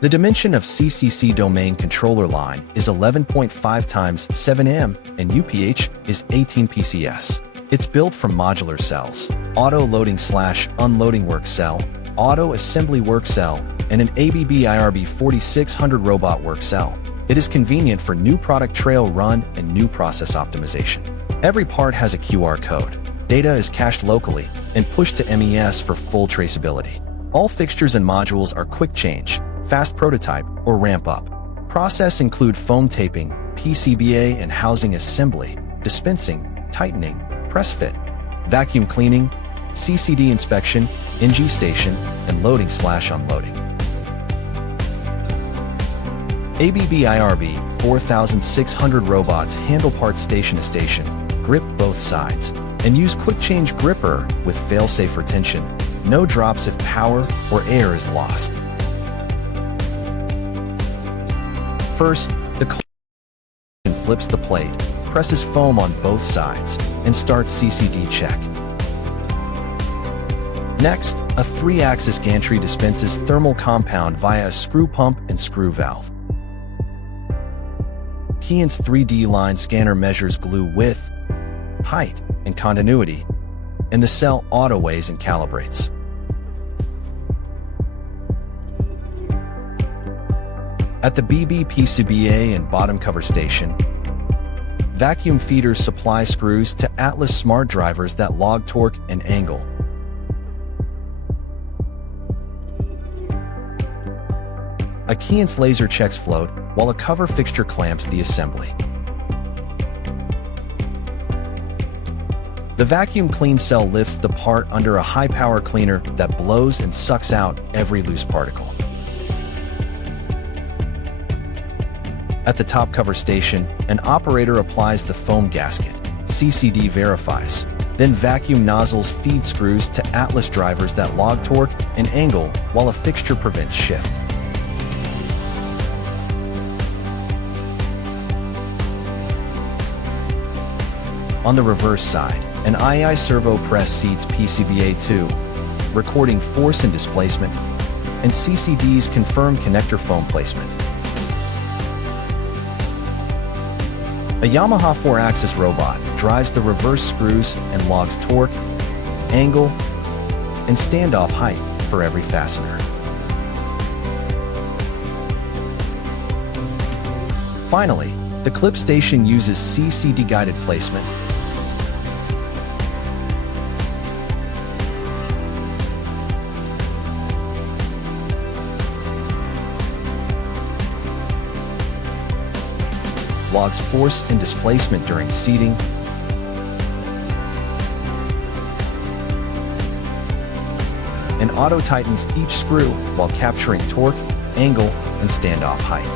The dimension of CCC domain controller line is 11.5 times 7M and UPH is 18 PCS. It's built from modular cells, auto loading/unloading work cell, auto assembly work cell, and an ABB IRB 4600 robot work cell. It is convenient for new product trail run and new process optimization. Every part has a QR code. Data is cached locally and pushed to MES for full traceability. All fixtures and modules are quick change, fast prototype, or ramp up. Process include foam taping, PCBA and housing assembly, dispensing, tightening, press fit, vacuum cleaning, CCD inspection, NG station, and loading/unloading. ABB IRB 4600 robots handle parts station to station, grip both sides, and use quick change gripper with fail-safe retention. No drops if power or air is lost. First, the clinician flips the plate, presses foam on both sides, and starts CCD check. Next, a 3-axis gantry dispenses thermal compound via a screw pump and screw valve. Keyence 3D line scanner measures glue width, height, and continuity, and the cell auto-weighs and calibrates. At the BB PCBA and bottom cover station, vacuum feeders supply screws to Atlas smart drivers that log torque and angle. A Keyence laser checks float, while a cover fixture clamps the assembly. The vacuum clean cell lifts the part under a high-power cleaner that blows and sucks out every loose particle. At the top cover station, an operator applies the foam gasket. CCD verifies. Then vacuum nozzles feed screws to Atlas drivers that log torque and angle while a fixture prevents shift. On the reverse side, an II servo press seats PCBA2, recording force and displacement, and CCD's confirm connector foam placement. A Yamaha 4-axis robot drives the reverse screws and logs torque, angle, and standoff height for every fastener. Finally, the clip station uses CCD guided placement. Logs force and displacement during seating, and auto-tightens each screw while capturing torque, angle, and standoff height.